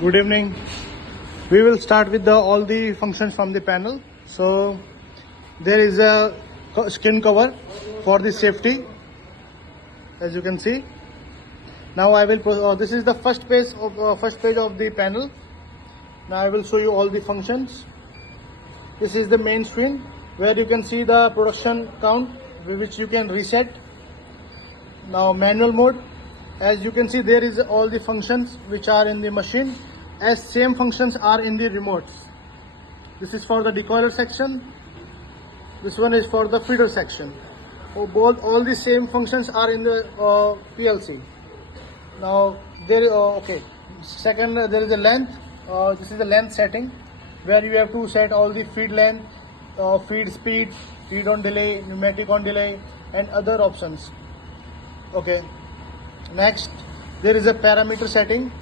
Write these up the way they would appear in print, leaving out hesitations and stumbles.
Good evening. We will start with all the functions from the panel. So there is a skin cover for the safety, as you can see. Now I will this is the first page of the panel. Now I will show you all the functions. This is the main screen where you can see the production count, which you can reset. Now manual mode. As you can see, there is all the functions which are in the machine, as same functions are in the remotes. This is for the decoiler section. This one is for the feeder section. All the same functions are in the PLC. Now second, there is a length. This is the length setting, where you have to set all the feed length, feed speed, feed on delay, pneumatic on delay, and other options. Okay. Next, there is a parameter setting,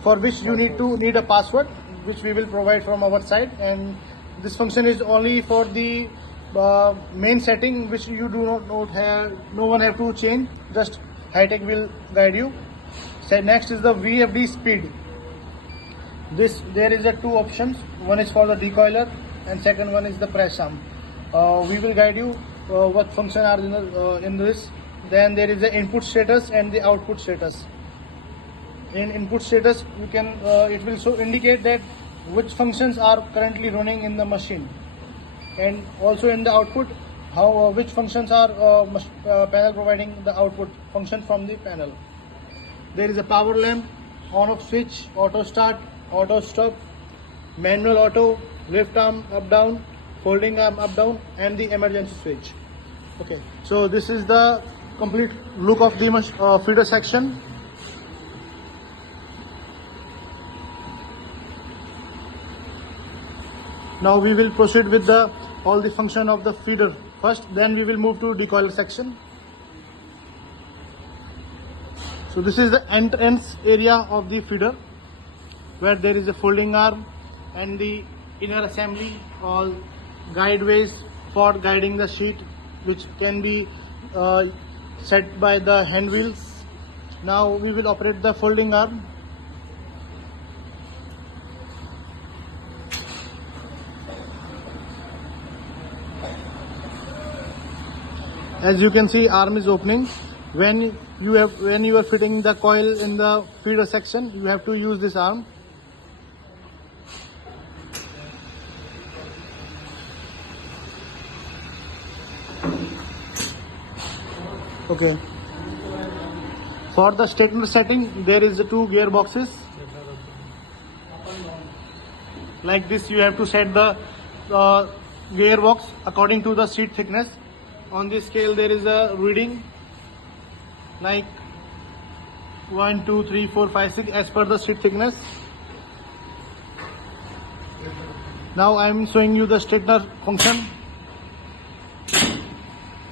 for which you need a password, which we will provide from our side, and this function is only for the main setting, which you do not have, no one have to change, just high-tech will guide you. So next is the VFD speed. There is two options, one is for the decoiler and second one is the press arm. We will guide you what function are in this. Then there is the input status and the output status. In input status, you can it will indicate that which functions are currently running in the machine, and also in the output, which functions are panel providing the output function from the panel. There is a power lamp, on-off switch, auto start, auto stop, manual auto, lift arm up down, folding arm up down, and the emergency switch. Okay, so this is the complete look of the feeder section. Now we will proceed with all the function of the feeder first, then we will move to decoiler section. So this is the entrance area of the feeder, where there is a folding arm and the inner assembly, all guideways for guiding the sheet, which can be set by the hand wheels. Now we will operate the folding arm. As you can see, arm is opening. When you are fitting the coil in the feeder section, you have to use this arm. Okay. For the straightener setting, there is two gearboxes. Like this, you have to set the gearbox according to the seat thickness. On this scale, there is a reading like 1, 2, 3, 4, 5, 6 as per the seat thickness. Now I am showing you the straightener function.